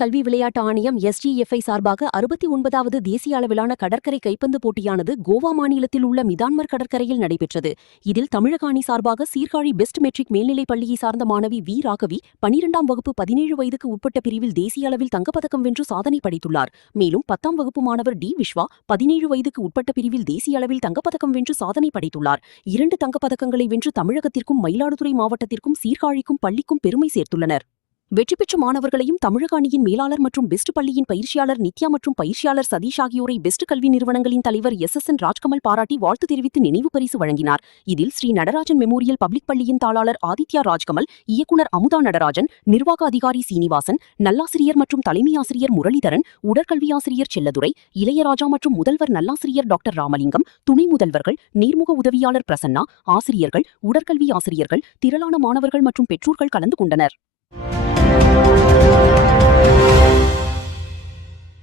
கல்வி விளையாட்டு ஆணையம் SGFI சார்பாக 69வது தேசிய அளவிலான கடற்கரை கைப்பந்து போட்டியானது கோவா மாநிலத்தில் உள்ள மிதான்மர் கடற்கரையில் நடைபெற்றது. இதில் தமிழக அணி சார்பாக சீர்காழி பெஸ்ட் மெட்ரிக் மேல்நிலைப் பள்ளியை சார்ந்த மாணவி வி. ராகவி 12ஆம் வகுப்பு 17 வயதுக்கு உட்பட்ட பிரிவில் தேசிய அளவில் தங்கப்பதக்கம் வென்று சாதனை படைத்துள்ளார். மேலும் 10ஆம் வகுப்பு மாணவர் டி. விஸ்வா 17 வயதுக்கு உட்பட்ட பிரிவில் தேசிய அளவில் தங்கப்பதக்கம் வென்று சாதனை படைத்துள்ளார். 2 தங்கப்பதக்கங்களை வென்று தமிழகத்திற்கும் மயிலாடுதுறை மாவட்டத்திற்கும் சீர்காழிக்கும் பள்ளிக்கும் பெருமை சேர்த்துள்ளனர். வெற்றி பெற்ற மாணவர்களையும் தமிழக அணியின் மேலாளர் மற்றும் பெஸ்ட் பள்ளியின் பயிற்சியாளர் நித்யா மற்றும் பயிற்சியாளர் சதீஷ் ஆகியோரை பெஸ்ட் கல்வி நிறுவனங்களின் தலைவர் SSN ராஜ்கமல் பாராட்டி வாழ்த்து தெரிவித்து நினைவு பரிசு வழங்கினார். இதில் ஸ்ரீ நடராஜன் மெமோரியல் பப்ளிக் பள்ளியின் தாளாளர் ஆதித்யா ராஜ்கமல், இயக்குனர் அமுதா நடராஜன், நிர்வாக அதிகாரி சீனிவாசன், நல்லாசிரியர் மற்றும் தலைமை ஆசிரியர் முரளிதரன், உடற்கல்வி ஆசிரியர் செல்லதுரை, இளையராஜா மற்றும் முதல்வர் நல்லாசிரியர் டாக்டர் ராமலிங்கம், துணை முதல்வர்கள், நேர்முக உதவியாளர் பிரசன்னா, ஆசிரியர்கள், உடற்கல்வி ஆசிரியர்கள், திரளான மாணவர்கள் மற்றும் பெற்றோர்கள் கலந்து கொண்டனர்.